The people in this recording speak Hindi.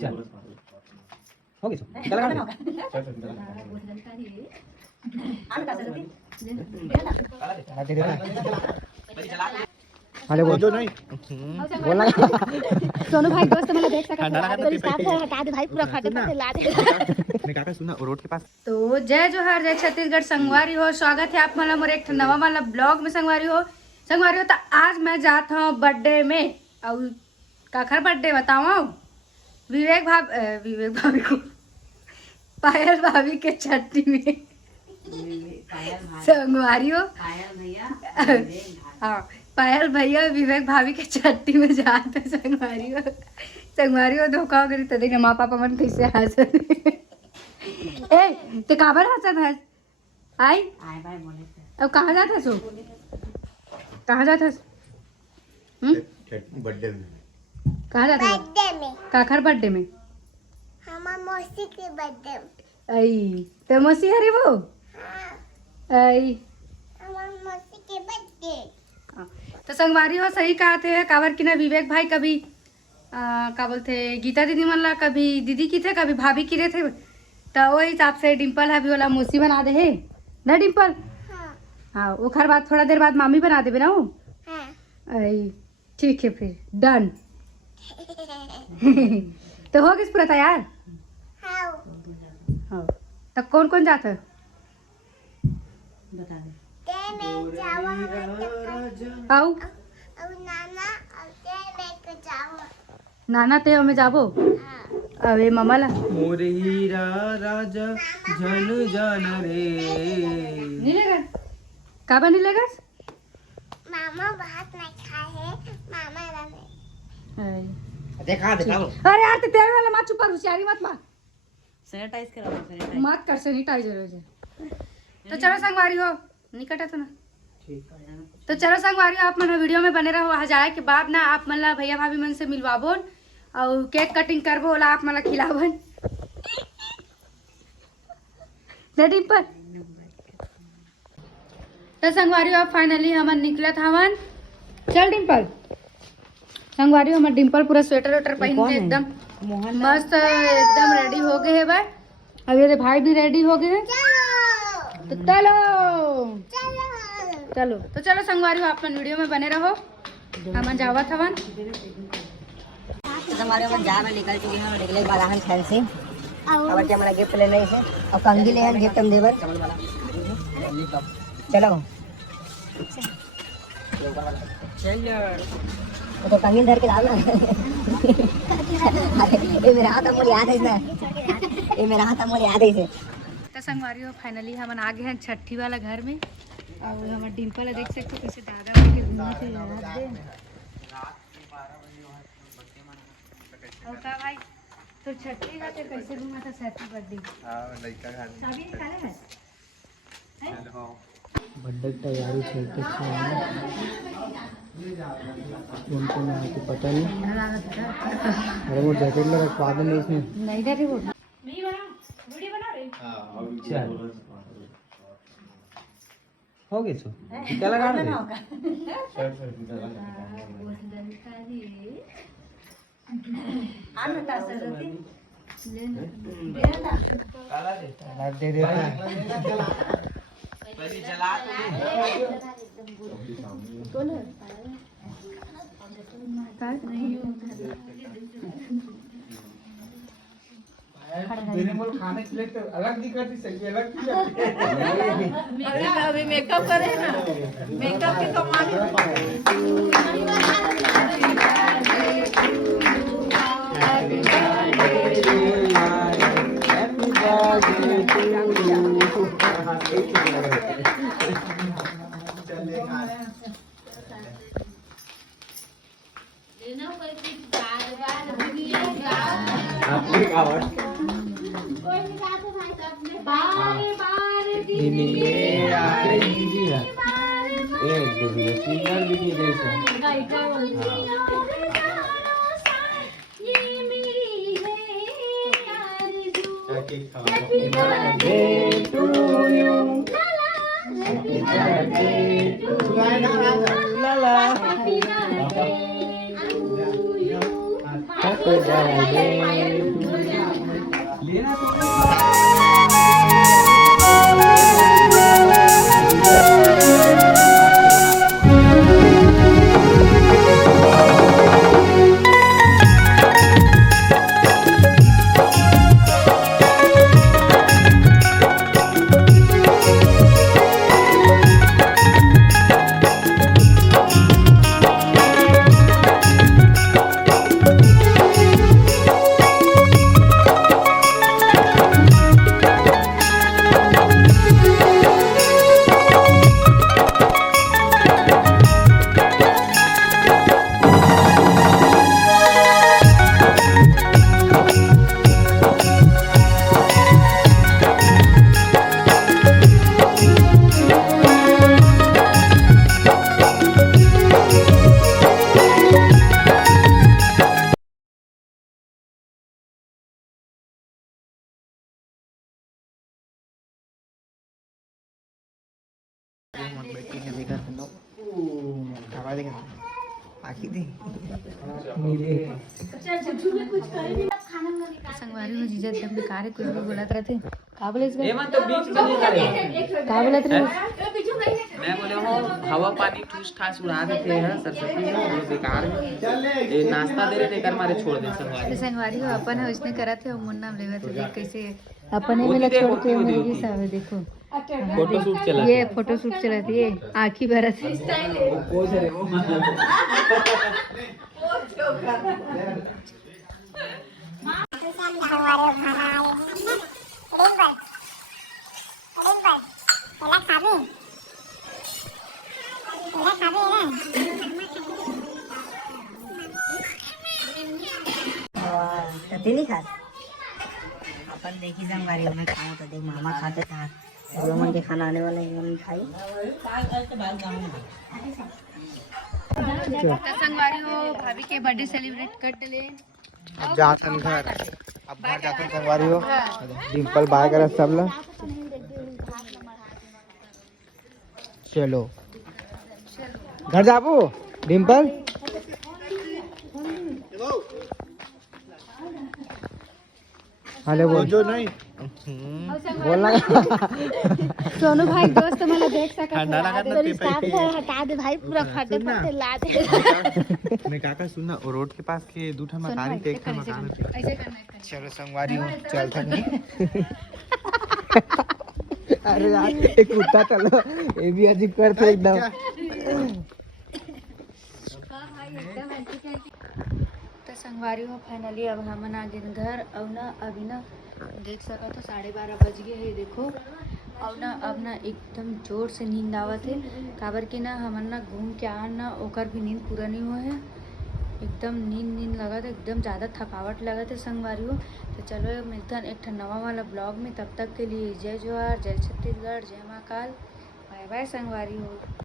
चल हो गया चला अरे वो जो नहीं बोलना सोनू भाई दोस्त मतलब देख सकते हैं स्टाफ है हटा दे भाई पूरा खाते खाते ला दे मैं काका सुना रोड के पास। तो जय जोहार जय छत्तीसगढ़ संगवारी हो, स्वागत है आप मला मोर एक नवा वाला ब्लॉग में। संगवारी हो तो आज मैं जाता हूँ बर्थडे में और काखर बर्थडे बताओ विवेक भाभी को पायल भाभी के छठी में संगवारी हो। हाँ पायल भैया विवेक भाभी के छठी में जाते संगवारी हो धोखा हो गई तो देखना माँ पापा मन कैसे हंस ए तो काबर हंसत है आई अब कहाँ जाता सो कहाँ जाता बर्थडे में कहाँ जाता काखर बर्थडे में हमार मौसी के बर्थडे आई तो मौसी हरी वो आई हमार मौसी के बर्थडे तो संगवारी हो सही कहते हैं काबर की ना विवेक भाई कभी का बोलते गीता दीदी मन ला कभी दीदी की थे कभी भाभी की थे तो वही हिसाब से डिम्पल है भी वाला मौसी बना दे है ना डिम्पल। हाँ वो खर बाद थोड़ा देर बाद मामी बना देवे ना वो। आई ठीक है फिर डन तो हो गया पूरा तैयार। हाँ तो कौन कौन जाता है बता दे आओ नाना ते हमें जाबो अबे मामा ला मोर हीरा राजा जन जान रे नहीं लेगा काबा नहीं लेगा मामा भात नहीं खाए है मामा नहीं देखा अरे यार ते तेरे वाला मत ऊपर होशियारी मत मार सैनिटाइज करो मत कर सैनिटाइजर हो जाए। तो चलो संगवारी हो निकट है तो ना तो चलो संगवारी आप मन वीडियो में बने रहो। वहाँ जाए के बाद ना आप मन ला भैया भाभी मन से मिलवाबो और केक कटिंग करबो ला आप मन ला खिलाबन रेडी पर। तो संगवारी आप फाइनली हमन निकलत हवन चल डिम्पल संगवारी हमर डिम्पल पूरा स्वेटर वेटर पहन के एकदम मस्त एकदम रेडी हो गए है भाई। अब ये भाई भी रेडी हो गए हैं तो चलो तो चलो संगवारी आप वीडियो में बने रहो। हम जावत हवन हमारे मन जा में निकल चुके हैं और निकले के बाद आहन फैंसी अब क्या हमारा गिफ्ट लेने से और कंगी ले हैं गिफ्ट हम देवर चलो तो कंगी धर के लाओ ना ये मेरा हाथ मोर याद है ना ये मेरा हाथ मोर याद है से। तो संगवारी हो फाइनली हम आ गए हैं छठी वाला घर में और हमारा डिम्पल देख सकते हो कैसे दादा के घूमने से याद दे और का भाई तो छठी का कैसे घूमा था हैप्पी बर्थडे लड़का घर चाबी निकाले है बर्थडे की तैयारी चलते उनको ना कि पता नहीं अरे वो जैकेट लगा स्वाद नहीं इसमें नहीं डरे वो नहीं बना वीडियो बना रहे चल हो गया सो क्या लगा रहे दे दे खाने के लिए तो अलग दिक्कत ही अलग अभी मेकअप करे ना मेकअप के Happy birthday to you. Happy birthday to you. La la. Happy birthday to you. Happy संगवारी हो जीजा एकदम बेकार है, कुछ भी बोलत रहते का बोले इसमें तो बीच में नहीं करे का बोलत रहे मैं बोले हो हवा पानी ठूस ठास उड़ा देते हैं सरस्वती जी वो बेकार है ये नाश्ता दे रहे थे कर मारे छोड़ दे संगवारी संगवारी हो अपन है उसने करा थे मुन नाम लेवे थे देख कैसे अपन ही मिला छोड़ के मेरे भी सावे देखो फोटो शूट चला ये फोटो शूट चलाती है आँखी भरत है पोज रहे वो नहीं खात अपन देखी संगवारी में खाऊं तो देख मामा खाते था जो मन के खाना आने वाला है हम खाई संगवारी हो भाभी के बर्थडे सेलिब्रेट कर ले अब जातन घर, अब घर जातन संगवारी हो डिम्पल बाय कर सब लोग चलो घर जाबू डिम्पल अरे वो जो नहीं बोलना सोनू भाई दोस्त मला देख सकता ठंडा लगा ना पेपर हटा दे भाई पूरा फटे फटे ला दे मैं काका सुनना और रोड के पास के दूठा मकान के एक ठा मकान ऐसे करना है चलो संगवारी हो चल थक अरे यार एक कुत्ता चलो ये भी अजीब करते एकदम तो संगवारी हो फाइनली अब हमन आ गए घर और ना अभी ना देख सका तो 12:30 बज गए है देखो और ना अब ना एकदम जोर से नींद आवत है काबर के ना हमन ना घूम के आ ना ओकर भी नींद पूरा नहीं हुआ है एकदम नींद लगा था एकदम ज़्यादा थकावट लगा था संगवारी हो तो चलो मिलता है एक नवा वाला ब्लॉग में तब तक के लिए जय जोहार जय छत्तीसगढ़ जय महाकाल बाय बाय संगवारी हो।